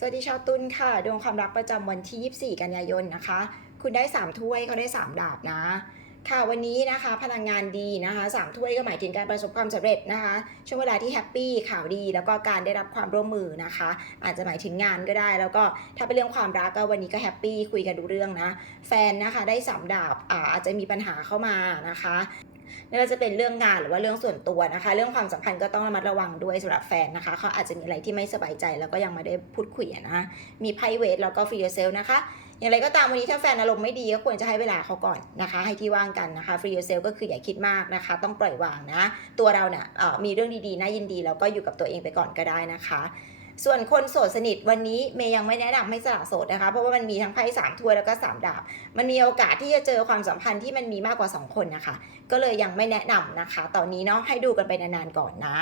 สวัสดีชาวตุลค่ะ ดวงความรักประจำวันที่ 24 กันยายนนะคะ คุณได้ 3 ถ้วยเขาได้ 3 ดาบนะ ค่ะวันนี้นะคะพลังงานดีนะคะสามถ้วยก็หมายถึงการประสบความสำเร็จนะคะ ช่วงเวลาที่แฮปปี้ข่าวดีแล้วก็การได้รับความร่วมมือนะคะ อาจจะหมายถึงงานก็ได้ แล้วก็ถ้าเป็นเรื่องความรักก็วันนี้ก็แฮปปี้คุยกันดูเรื่องนะแฟนนะคะได้สามดาบอาจจะมีปัญหาเข้ามานะคะไม่ว่าจะเป็นเรื่องงานหรือว่าเรื่องส่วนตัวนะคะ เรื่องความสัมพันธ์ก็ต้องระมัดระวังด้วยสำหรับแฟนนะคะเขาอาจจะมีอะไรที่ไม่สบายใจแล้วก็ยังไม่ได้พูดคุยอะนะมีไพ่เวทแล้วก็ฟรีเซลนะคะ อย่างไรก็ตามวันนี้ถ้าแฟนอารมณ์ไม่ดีก็ควรจะให้เวลาเขาก่อนนะคะ ให้ที่ว่างกันนะคะฟรีเซลก็คืออย่าคิดมากนะคะ ต้องปล่อยวางนะ ตัวเราเนี่ยมีเรื่องดีๆน่ายินดีแล้วก็อยู่กับตัวเองไปก่อนก็ได้นะคะส่วนคนโสดสนิทวันนี้เมย์ยังไม่แนะนำให้สละโสดนะคะ เพราะว่ามันมีทั้งไพ่สามถ้วยแล้วก็สามดาบ มันมีโอกาสที่จะเจอความสัมพันธ์ที่มันมีมากกว่า 2 คนนะคะ ก็เลยยังไม่แนะนำนะคะ ตอนนี้เนาะให้ดูกันไปนานๆก่อนนะ